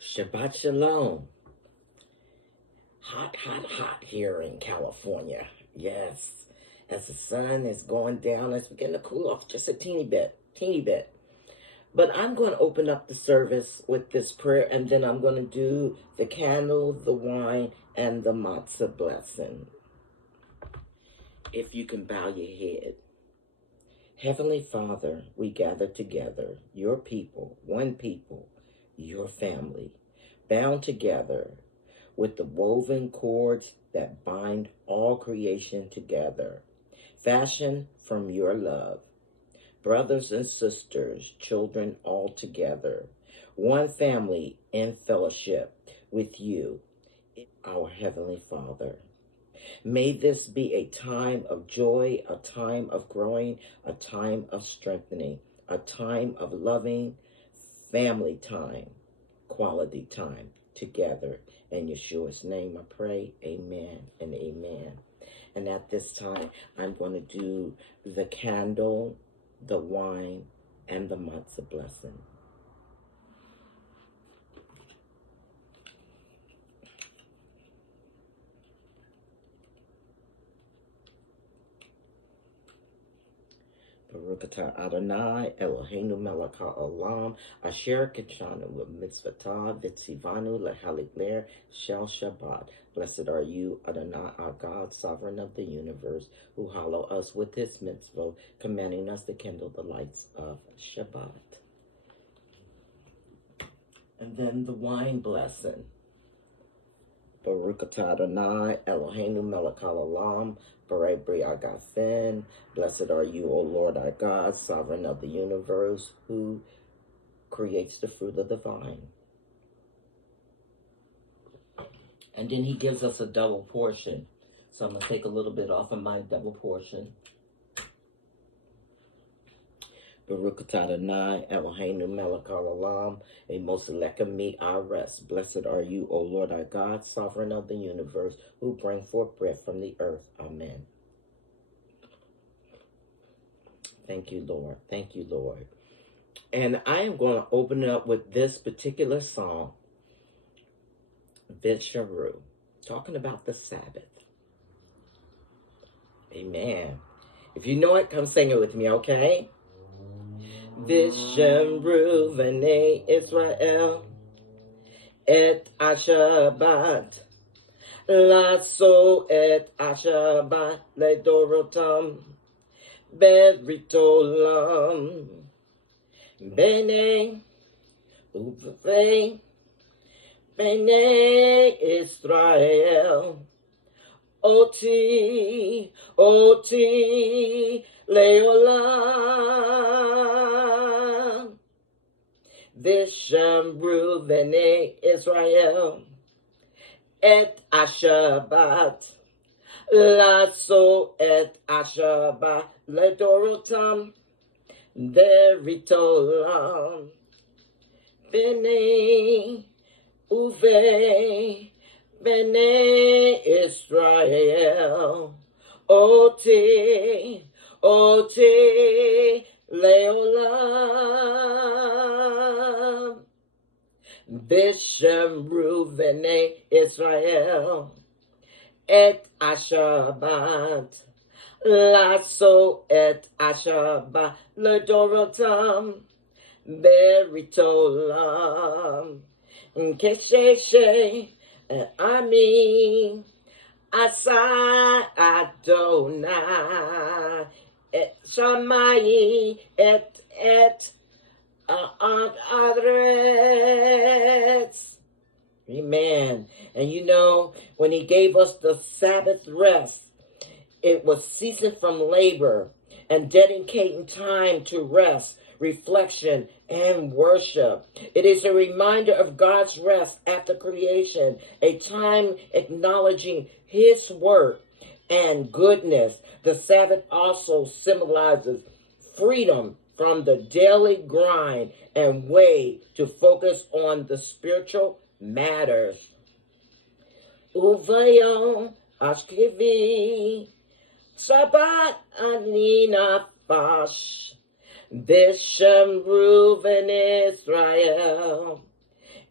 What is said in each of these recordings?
Shabbat Shalom. Hot, hot, hot here in California. Yes. As the sun is going down, it's beginning to cool off just a teeny bit. But I'm going to open up the service with this prayer, and then I'm going to do the candle, the wine, and the matzah blessing. If you can bow your head. Heavenly Father, we gather together, your people, your family, bound together with the woven cords that bind all creation together, fashioned from your love. Brothers and sisters, children all together, one family in fellowship with you, our Heavenly Father. May this be a time of joy, a time of growing, a time of strengthening, a time of loving, family time, quality time together. In Yeshua's name I pray, amen and amen. And at this time, I'm going to do the candle, the wine, and the matzah blessing. Baruch atah Adonai, Eloheinu melech haolam, asher kitshanu v'mitzvotah v'tzivanu lehalik ler shel Shabbat. Blessed are you, Adonai, our God, sovereign of the universe, who hallow us with his mitzvot, commanding us to kindle the lights of Shabbat. And then the wine blessing. Baruch atah Adonai, Eloheinu melech haolam, Barei Bri Agafen. Blessed are you, O Lord our God, sovereign of the universe, who creates the fruit of the vine. And then he gives us a double portion. So I'm going to take a little bit off of my double portion. Baruch atah Adonai, Eloheinu melech haolam, amos lechem mi ares. Blessed are you, O Lord our God, sovereign of the universe, who bring forth bread from the earth. Amen. Thank you, Lord. Thank you, Lord. And I am going to open it up with this particular song, Visharu, talking about the Sabbath. Amen. If you know it, come sing it with me, okay? Visharu v'nei Israel et Ashabat laso et Ashabat ledorotam beritolam bene uvei bene Israel oti leolam. Vishamru v'nei Israel et Ashabat laso et Ashabat ledorotam deritolam bene uvei bene Israel oti leolam. Vishamru v'nei Israel et Ashabat laso et Ashabat ledorotam beritolam keshe ami asa Adonai et Shammai et adres. Amen. And you know, when he gave us the Sabbath rest, it was ceasing from labor and dedicating time to rest, reflection, and worship. It is a reminder of God's rest after creation, a time acknowledging his work and goodness. The Sabbath also symbolizes freedom from the daily grind and way to focus on the spiritual matters. Uvayom ashkivi Shabbat ani nafash Vishamru v'nei Israel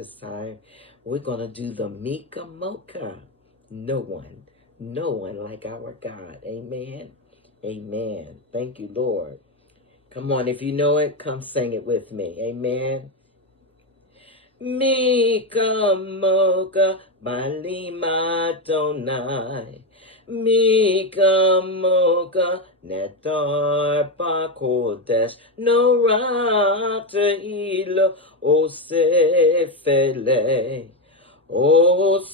this time. We're going to do the Mika Mocha. No one like our God. Amen. Amen. Thank you, Lord. Come on, if you know it, come sing it with me. Amen. Mika Mocha Balima Donai. Mika Mocha Netar Pakodesh No Rata Ilo Osefele Osefele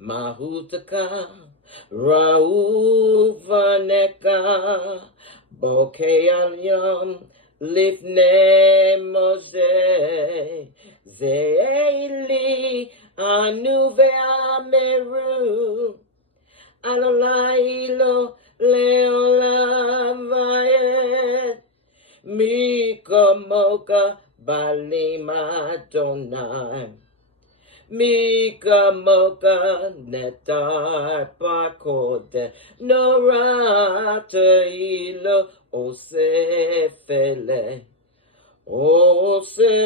Mahutaka, Rauvaneka, Bokeanyam, Lifne Moshe, Zeeli, Anuve Ameru, Alalailo, Leolavayet, Mika Moka, Balima Donai. Mika Moka Netar Pakode No Rata Ilo Osefele Osefele.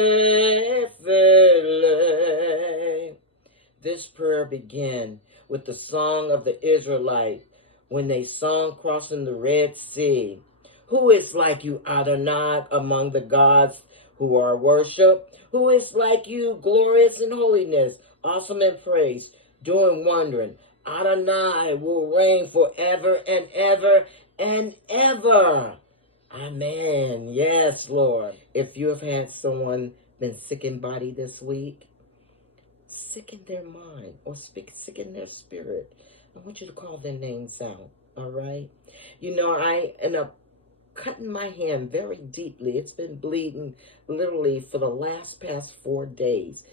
This prayer began with the song of the Israelite when they sung crossing the Red Sea. Who is like you, Adonai, among the gods who are worshipped? Who is like you, glorious in holiness, awesome in praise, doing wondering? Adonai will reign forever and ever and ever. Amen. Yes, Lord. If you have had someone been sick in body this week, sick in their mind, or sick in their spirit, I want you to call their names out, all right? You know, I end up cutting my hand very deeply. It's been bleeding literally for the past 4 days.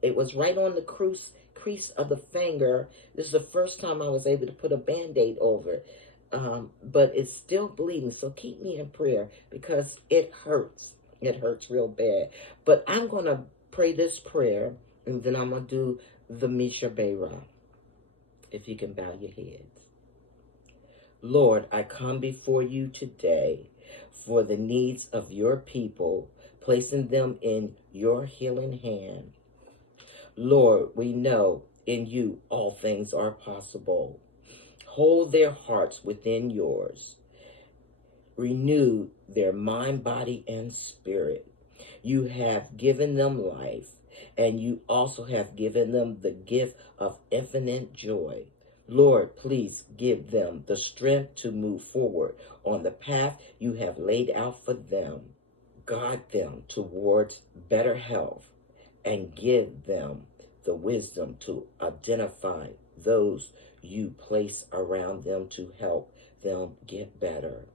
It was right on the crease of the finger. This is the first time I was able to put a Band-Aid over it. But it's still bleeding, so keep me in prayer because it hurts. It hurts real bad. But I'm going to pray this prayer, and then I'm going to do the Misha Beira. If you can bow your heads. Lord, I come before you today for the needs of your people, placing them in your healing hand. Lord, we know in you all things are possible. Hold their hearts within yours. Renew their mind, body, and spirit. You have given them life, and you also have given them the gift of infinite joy. Lord, please give them the strength to move forward on the path you have laid out for them. Guide them towards better health and give them the wisdom to identify those you place around them to help them get better.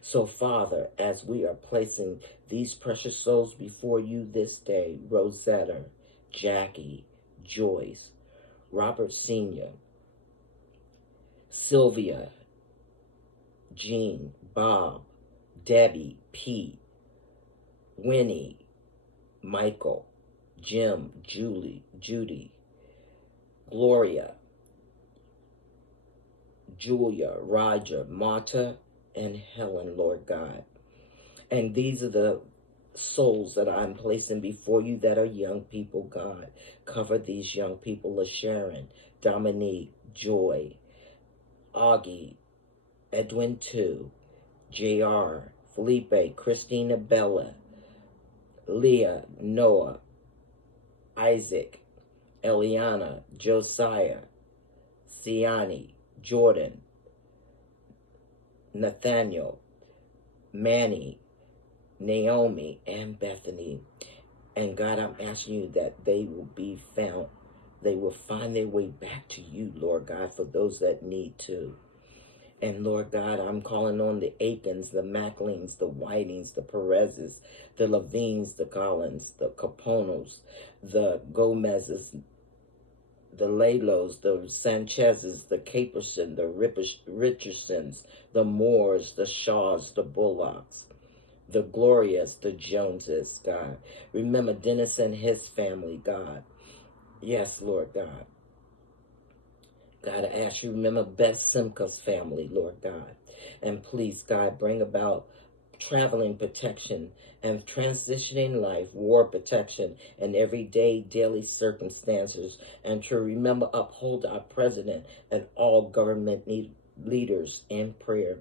So, Father, as we are placing these precious souls before you this day, Rosetta, Jackie, Joyce, Robert Sr., Sylvia, Jean, Bob, Debbie, Pete, Winnie, Michael, Jim, Julie, Judy, Gloria, Julia, Roger, Marta, and Helen, Lord God. And these are the souls that I'm placing before you that are young people, God. Cover these young people, LaSharon, Dominique, Joy, Augie, Edwin 2, JR, Felipe, Christina, Bella, Leah, Noah, Isaac, Eliana, Josiah, Siani, Jordan, Nathaniel, Manny, Naomi, and Bethany. And God, I'm asking you that they will be found. They will find their way back to you, Lord God, for those that need to. And Lord God, I'm calling on the Aikens, the Macklings, the Whitings, the Perezes, the Levines, the Collins, the Caponos, the Gomezes, the Lalos, the Sanchezes, the Caperson, the Richardsons, the Moores, the Shaws, the Bullocks, the Glorias, the Joneses, God. Remember Dennis and his family, God. Yes, Lord God. God, I ask you remember Beth Simca's family, Lord God. And please, God, bring about traveling protection and transitioning life, war protection, and everyday daily circumstances. And to remember, uphold our president and all government leaders in prayer.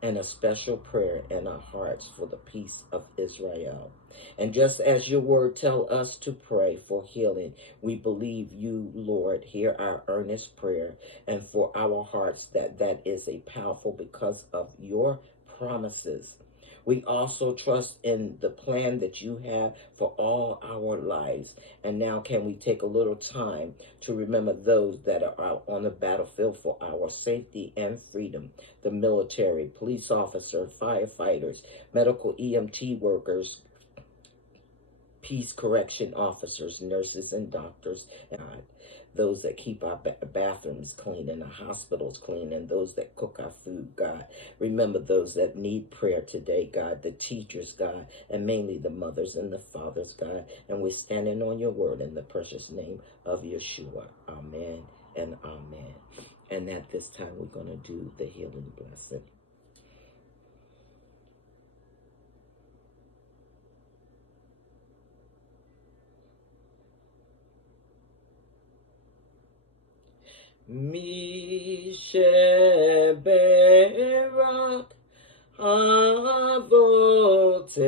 And a special prayer in our hearts for the peace of Israel. And just as your word tell us to pray for healing, we believe you, Lord, hear our earnest prayer, and for our hearts that is a powerful because of your promises. We also trust in the plan that you have for all our lives. And now can we take a little time to remember those that are out on the battlefield for our safety and freedom, the military, police officers, firefighters, medical EMT workers, peace correction officers, nurses, and doctors, and those that keep our bathrooms clean and our hospitals clean, and those that cook our food, God. Remember those that need prayer today, God, the teachers, God, and mainly the mothers and the fathers, God. And we're standing on your word in the precious name of Yeshua. Amen and amen. And at this time, we're going to do the healing blessing. Mi sheberak avote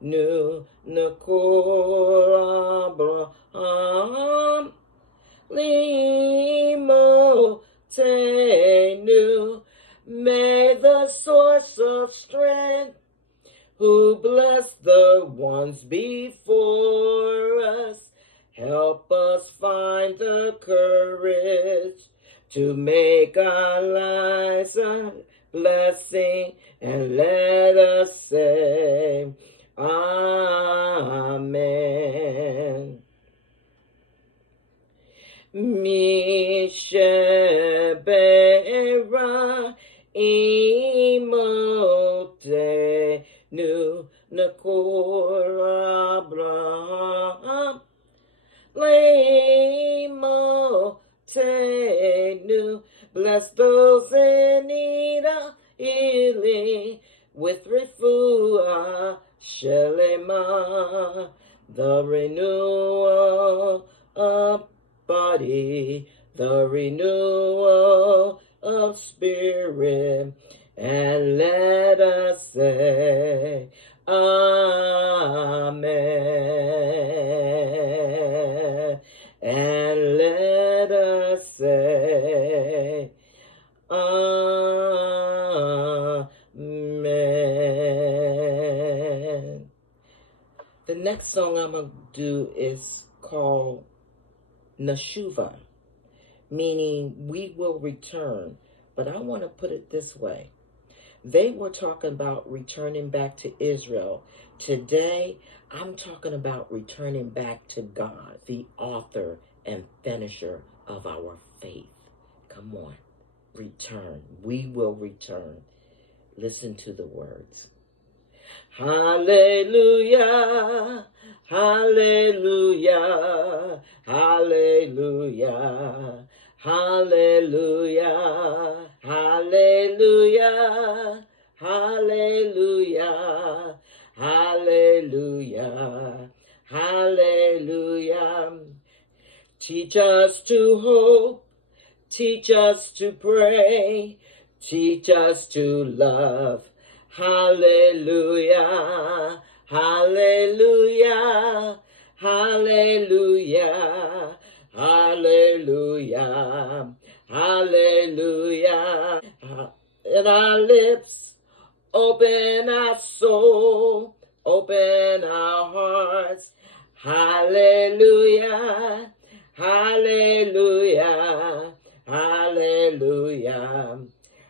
nu nakor Abraham limo tenu. May the source of strength who bless the ones before us help us find the courage to make our lives a blessing, and let us say, Amen. Mi shebera imote nu nakor Abraham lemo tenu. Bless those in need of healing with refuah shelema, the renewal of body, the renewal of spirit, and let us say, Amen. And let us say, Amen. The next song I'm going to do is called Neshuva, meaning we will return. But I want to put it this way. They were talking about returning back to Israel. Today, I'm talking about returning back to God, the author and finisher of our faith. Come on, return. We will return. Listen to the words. Hallelujah, hallelujah, hallelujah, hallelujah, hallelujah, hallelujah, hallelujah, hallelujah. Teach us to hope, teach us to pray, teach us to love. Hallelujah, hallelujah, hallelujah, hallelujah, hallelujah. In our lips, open our soul, open our hearts. Hallelujah, hallelujah, hallelujah,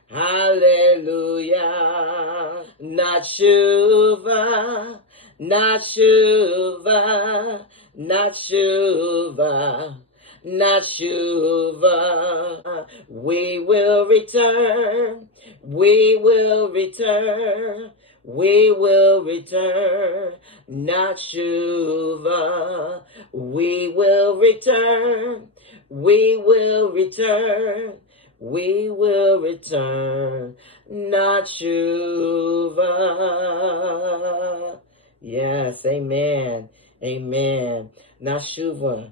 hallelujah. Not shuva, not shuva, not shuva, not shuva. We will return, we will return, We will return, not shuva. We will return, we will return, we will return, not shuva. Yes, amen, amen. Not shuva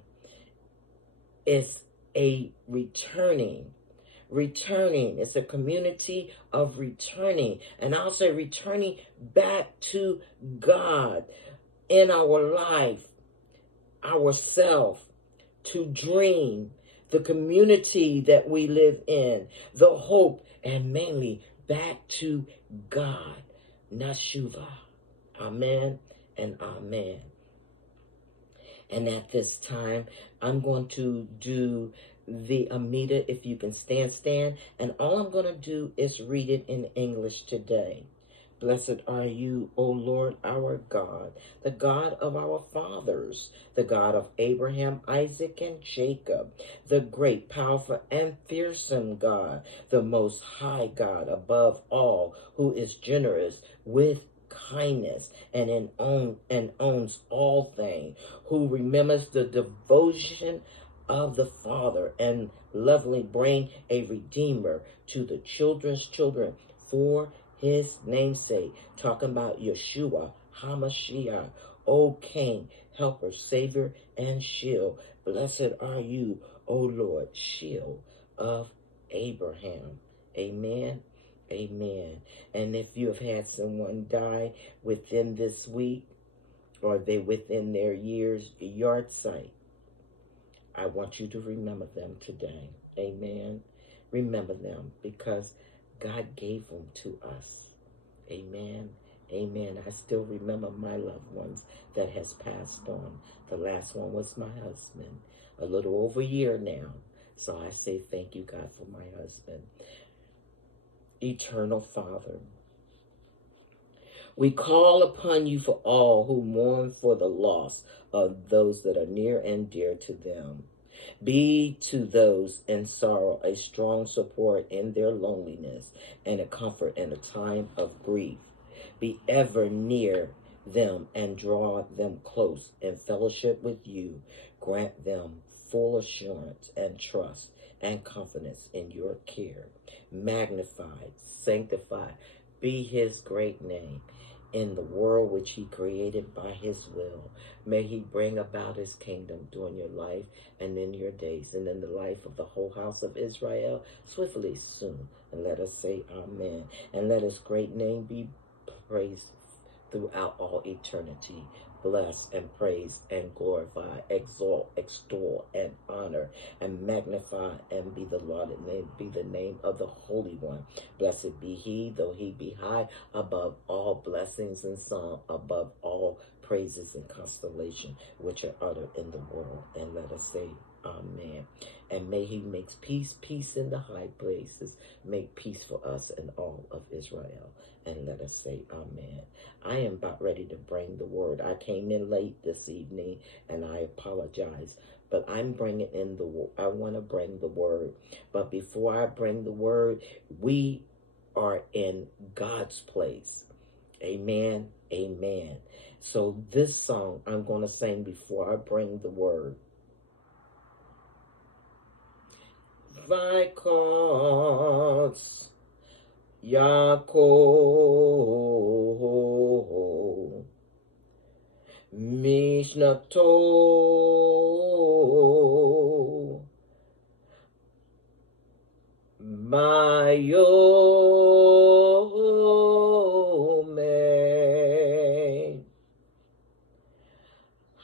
is a returning. Returning. It's a community of returning. And I'll say returning back to God in our life, ourself, to dream, the community that we live in, the hope, and mainly back to God. Nashuva. Amen and amen. And at this time, I'm going to do the Amida, if you can stand, stand. And all I'm going to do is read it in English today. Blessed are you, O Lord, our God, the God of our fathers, the God of Abraham, Isaac, and Jacob, the great, powerful, and fearsome God, the most high God above all, who is generous with kindness and owns all things, who remembers the devotion of the Father and lovingly bring a Redeemer to the children's children for his namesake. Talking about Yeshua HaMashiach, O King, Helper, Savior, and Shield. Blessed are you, O Lord, Shield of Abraham. Amen. Amen. And if you have had someone die within this week, or they within their year's yard site, I want you to remember them today. Amen. Remember them because God gave them to us. Amen. Amen. I still remember my loved ones that has passed on. The last one was my husband, a little over a year now. So I say thank you, God, for my husband. Eternal Father, we call upon you for all who mourn for the loss of those that are near and dear to them. Be to those in sorrow a strong support in their loneliness and a comfort in a time of grief. Be ever near them and draw them close in fellowship with you. Grant them full assurance and trust and confidence in your care. Magnified, sanctified, be his great name in the world which he created by his will. May he bring about his kingdom during your life and in your days and in the life of the whole house of Israel swiftly soon. And let us say amen. And let his great name be praised throughout all eternity. Bless and praise and glorify, exalt, extol, and honor, and magnify, and be the lauded name, be the name of the Holy One. Blessed be he, though he be high, above all blessings and song, above all praises and constellation, which are uttered in the world. And let us say, amen. And may he make peace, peace in the high places, make peace for us and all of Israel. And let us say amen. I am about ready to bring the word. I came in late this evening and I apologize, but I'm bringing in the word. I want to bring the word. But before I bring the word, we are in God's place. Amen. Amen. So this song I'm going to sing before I bring the word. Because Yaakov Mishnato Mayome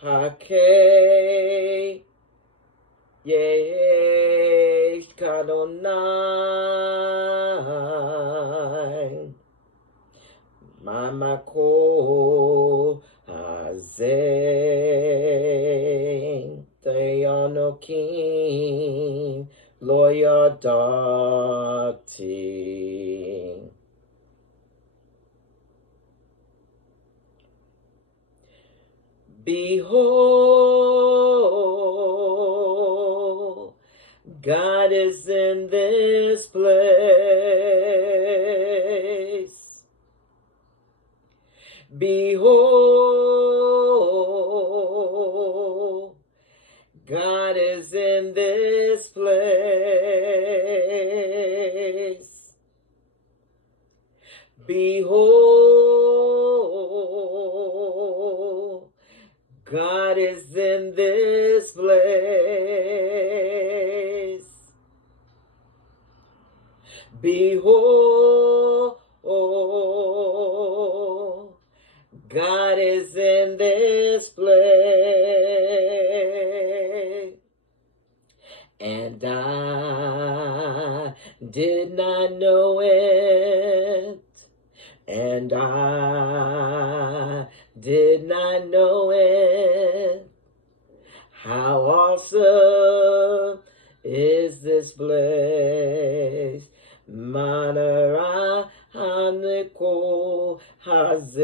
Hake Yesh Kadonai Mamako Hazen Theonokim Loyadati. Behold, God is in this place. Behold, God is in this place. Behold, God is in this place. Behold, God is in this place. And I did not know it. And I did not know it. How awesome is this place. Manara Haneko Haze.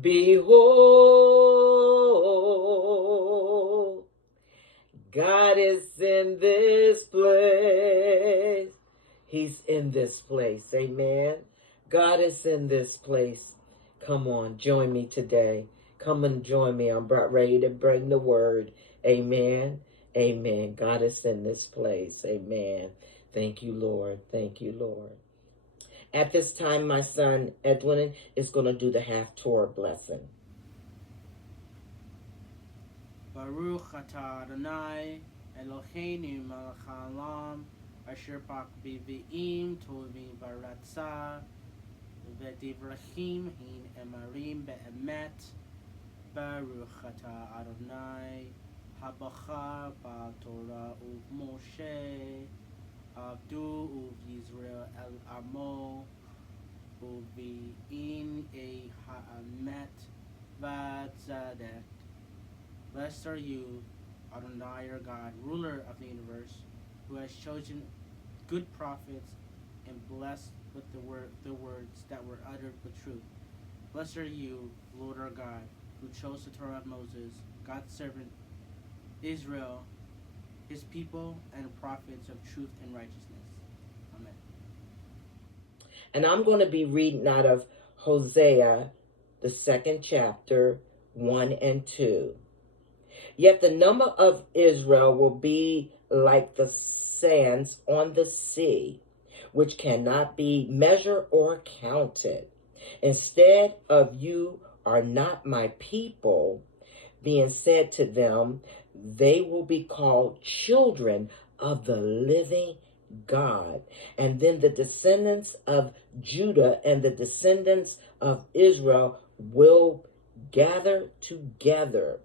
Behold, God is in this place. He's in this place. Amen. God is in this place. Come on, join me today. Come and join me. I'm about ready to bring the word. Amen. Amen. God is in this place. Amen. Thank you, Lord. Thank you, Lord. At this time, my son Edwin is going to do the half-Torah blessing. Baruch atah Adonai Eloheinu melech haolam asher bak b'vi'im tovim baratzah v'divrachim hin emarim be'emet. Baruch atah Adonai habachar ba'Torah u'Moshe Abdu u'Yisrael el amo u'vi'in e ha'emet v'tzadek. Blessed are you, Adonai, our God, ruler of the universe, who has chosen good prophets and blessed with the words that were uttered with truth. Blessed are you, Lord our God, who chose the Torah of Moses, God's servant, Israel, his people, and prophets of truth and righteousness. Amen. And I'm going to be reading out of Hosea, the 2nd chapter, 1 and 2. Yet the number of Israel will be like the sands on the sea, which cannot be measured or counted. Instead of you are not my people, being said to them, they will be called children of the living God. And then the descendants of Judah and the descendants of Israel will gather together.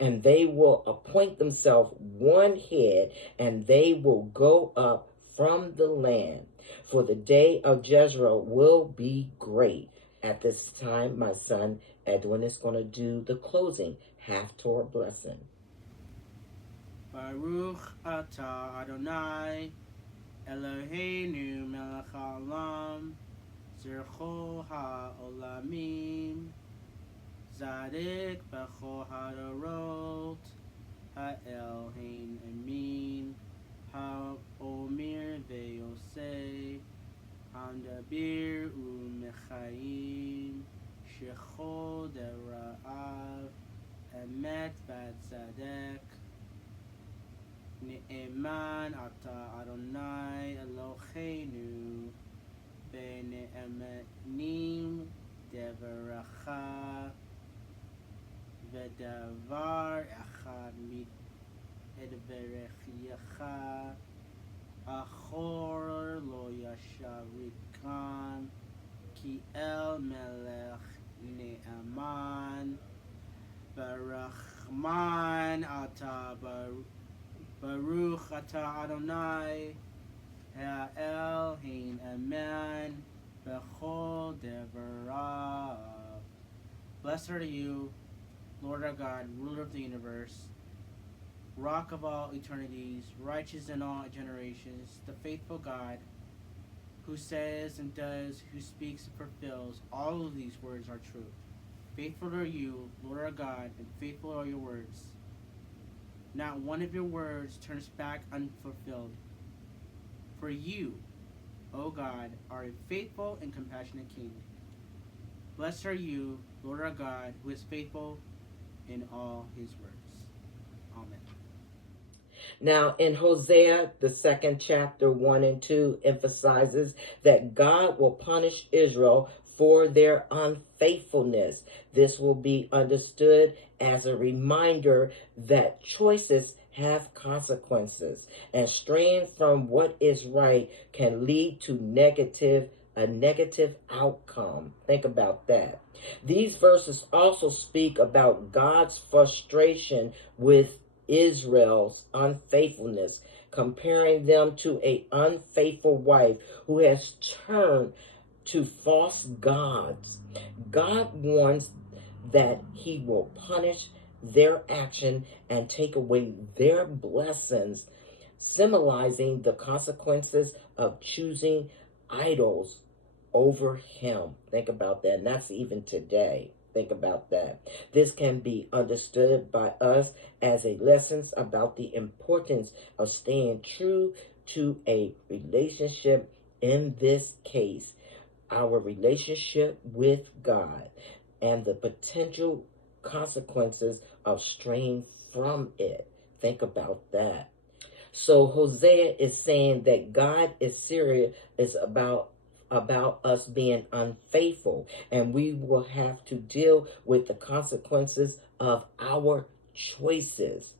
And they will appoint themselves one head, and they will go up from the land. For the day of Jezreel will be great. At this time, my son Edwin is going to do the closing half-Torah blessing. Baruch atah Adonai Eloheinu melech haolam zircho ha'olamim Zadik b'chol ha'dorot ha'elhin amin ha'omir ve'yosei hamdabir u'mechayim shechol dera'av emet v'tzadek Ne'eman atah Adonai Eloheinu be'ne'emanim devaracha v'davar echad midberechicha achor lo yasharikan ki el melech ne'aman barachman atah Baruch atah Adonai ha'el hein amen b'chol devarav. Blessed are you, Lord our God, ruler of the universe, rock of all eternities, righteous in all generations, the faithful God, who says and does, who speaks and fulfills. All of these words are true. Faithful are you, Lord our God, and faithful are your words. Not one of your words turns back unfulfilled. For you O God, are a faithful and compassionate King. Blessed are you, Lord our God, who is faithful in all his works. Amen. Now, in Hosea, the second chapter, 1 and 2, emphasizes that God will punish Israel for their unfaithfulness. This will be understood as a reminder that choices have consequences, and straying from what is right can lead to a negative outcome. Think about that. These verses also speak about God's frustration with Israel's unfaithfulness, comparing them to an unfaithful wife who has turned to false gods. God warns that he will punish their action and take away their blessings, symbolizing the consequences of choosing idols over him. Think about that. And that's even today. Think about that. This can be understood by us as a lesson about the importance of staying true to a relationship, in this case, our relationship with God, and the potential consequences of straying from it. Think about that. So Hosea is saying that God is serious about us being unfaithful, and we will have to deal with the consequences of our choices.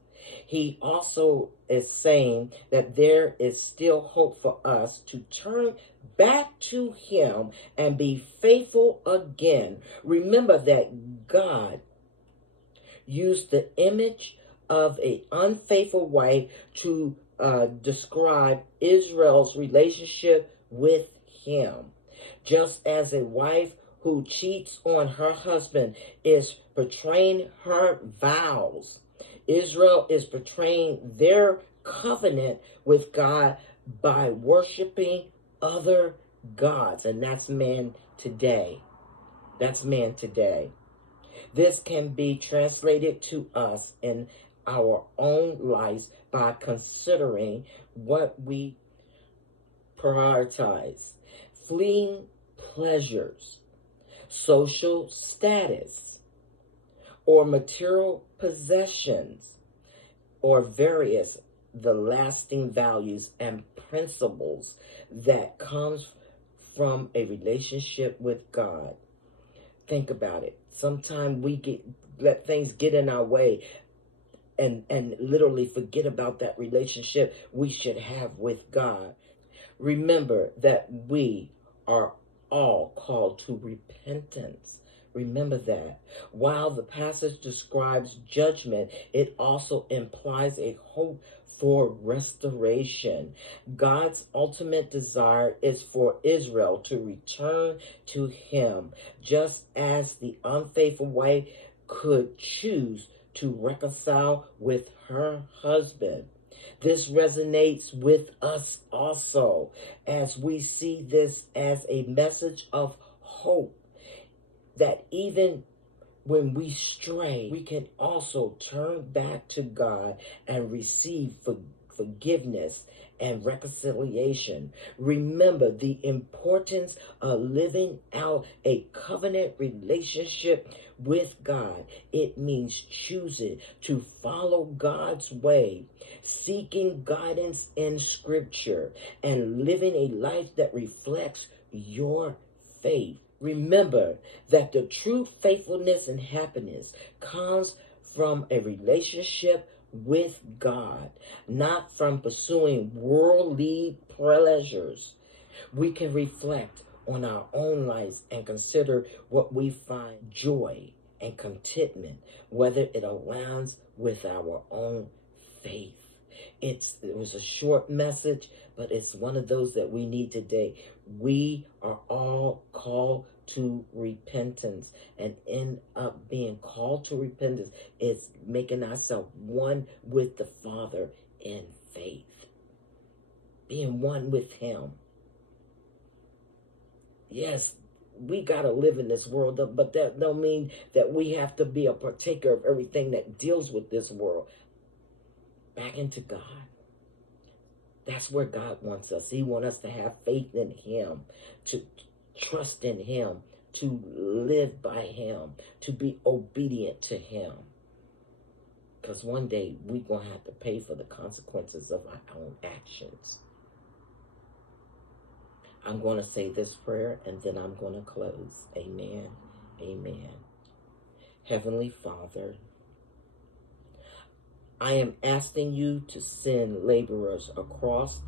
He also is saying that there is still hope for us to turn back to him and be faithful again. Remember that God used the image of an unfaithful wife to describe Israel's relationship with him. Just as a wife who cheats on her husband is betraying her vows, Israel is betraying their covenant with God by worshiping other gods. And that's man today. That's man today. This can be translated to us in our own lives by considering what we prioritize: fleeting pleasures, social status, or material possessions, or various the lasting values and principles that comes from a relationship with God. Think about it. Sometimes we let things get in our way and literally forget about that relationship we should have with God. Remember that we are all called to repentance. Remember that. While the passage describes judgment, it also implies a hope for restoration. God's ultimate desire is for Israel to return to him, just as the unfaithful wife could choose to reconcile with her husband. This resonates with us also, as we see this as a message of hope, that even when we stray, we can also turn back to God and receive forgiveness and reconciliation. Remember the importance of living out a covenant relationship with God. It means choosing to follow God's way, seeking guidance in Scripture, and living a life that reflects your faith. Remember that the true faithfulness and happiness comes from a relationship with God, not from pursuing worldly pleasures. We can reflect on our own lives and consider what we find joy and contentment, whether it aligns with our own faith. It was a short message, but it's one of those that we need today. We are all called to repentance, and end up being called to repentance is making ourselves one with the Father in faith, being one with him. Yes, we got to live in this world, but that don't mean that we have to be a partaker of everything that deals with this world. Back into God. That's where God wants us. He wants us to have faith in him, to trust in him, to live by him, to be obedient to him. Because one day we're going to have to pay for the consequences of our own actions. I'm going to say this prayer and then I'm going to close. Amen. Amen. Heavenly Father, I am asking you to send laborers across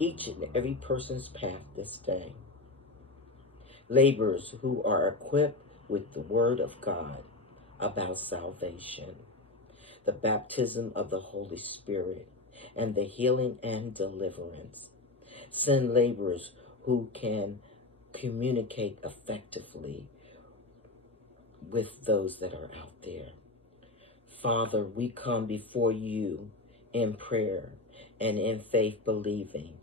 each and every person's path this day. Laborers who are equipped with the word of God about salvation, the baptism of the Holy Spirit, and the healing and deliverance. Send laborers who can communicate effectively with those that are out there. Father, we come before you in prayer and in faith believing.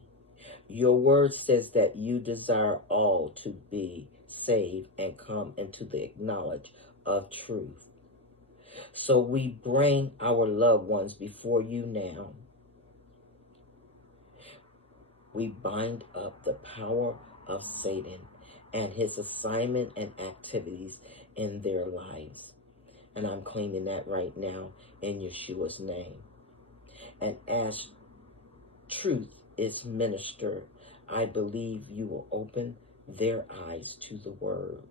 Your word says that you desire all to be saved and come into the knowledge of truth. So we bring our loved ones before you now. We bind up the power of Satan and his assignment and activities in their lives. And I'm claiming that right now in Yeshua's name. And as truth is ministered, I believe you will open their eyes to the word.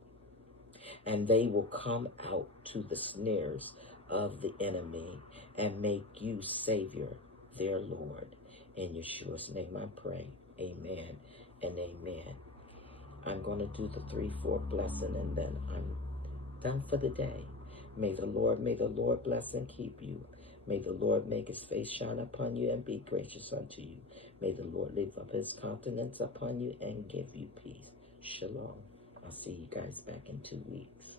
And they will come out to the snares of the enemy and make you Savior, their Lord. In Yeshua's name I pray. Amen and amen. I'm going to do the 3-4 blessing and then I'm done for the day. May the Lord bless and keep you. May the Lord make his face shine upon you and be gracious unto you. May the Lord lift up his countenance upon you and give you peace. Shalom. I'll see you guys back in 2 weeks.